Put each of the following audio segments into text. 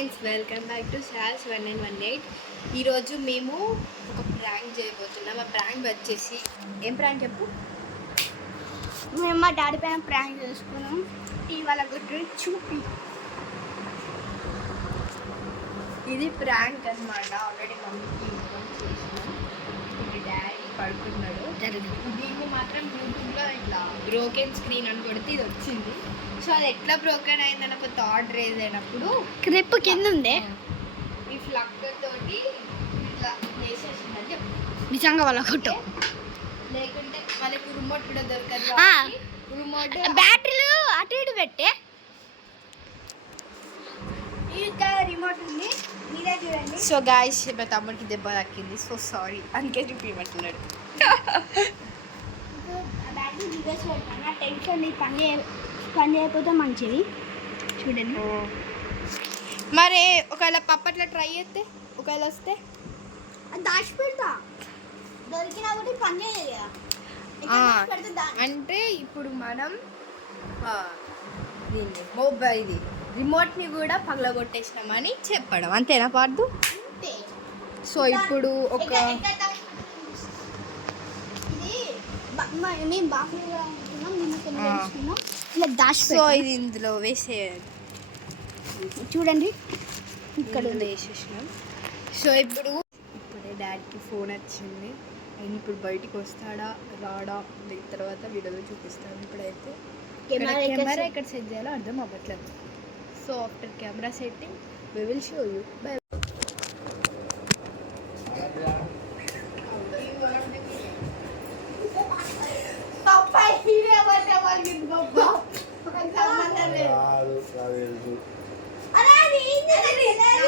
friends welcome back to శాల్స్ one nine one eight ఈరోజు మేము ఒక ప్రాంక్ చేయబోతున్నాం ఆ ప్రాంక్ వచ్చేసి ఏం ప్రాంక్ చెప్పు మేము మా డాడీ పైన ప్రాంక్ చేసుకున్నాం ఇవాళ గుర్తు చూపి ఇది ప్రాంక్ అనమాట ఆల్రెడీ మమ్మీకి ఆడుకున్నాడు దీన్ని మాత్రం యూట్యూబ్లో ఇట్లా బ్రోకెన్ స్క్రీన్ అని కొడితే ఇది వచ్చింది సో అది ఎట్లా బ్రోకెన్ అయిందని ఒక థాట్ రేజ్ అయినప్పుడు క్రిప్ కింద ఉంది ఈ ఫ్లగ్ తోటి ఇట్లా చేసేసిందని చెప్పి నిజంగా వాళ్ళ ఫోటో లేకుంటే వాళ్ళకి రిమోట్ కూడా దొరకదు రిమోట్ బ్యాటరీలు అటు ఇటు పెట్టే సో గాయ చెప్పే తమ్ముడికి దెబ్బ తక్కింది సో సారీ అందుకే చెప్పి ఉన్నాడు టెన్షన్ మంచిది చూడండి మరి ఒకవేళ పప్ప అట్లా ట్రై చేస్తే ఒకవేళ వస్తే దాచి పెడతా దొరికినా కూడా పని చేయాలి కదా అంటే ఇప్పుడు మనం దీన్ని మొబైల్ ఇది రిమోట్ని కూడా పగలగొట్టేసినామని చెప్పడం అంతేనా పార్దు సో ఇప్పుడు ఒక ఇలా దాష్ సో ఇది ఇందులో వేసే చూడండి ఇక్కడ ఉంది వేసేసినాం సో ఇప్పుడు ఇప్పుడే డాడీకి ఫోన్ వచ్చింది అండ్ ఇప్పుడు బయటికి వస్తాడా రాడా దీని తర్వాత వీడియోలో చూపిస్తాను ఇప్పుడైతే కెమెరా ఎక్కడ సెట్ చేయాలో అర్థం అవ్వట్లేదు so after camera setting we will show you by మరి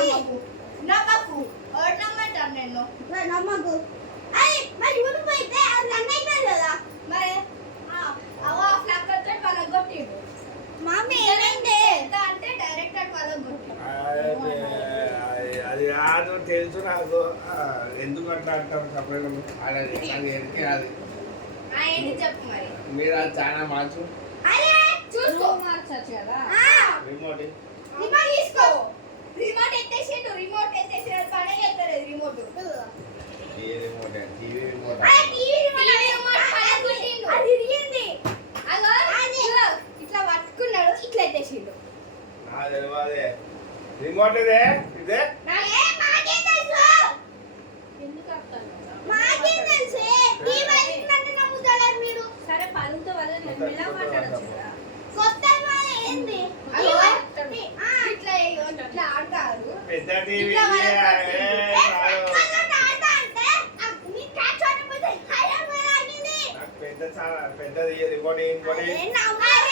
తెలుసు నాకు ఎందుకు అట్లా అంటారు చెప్పలేదు అది ఎందుకు అది మీరు అది చాలా మార్చు చూసుకో మార్చు కదా రిమోట్ తీసుకో పెద్దది రిపోర్ట్ ఏం పోయి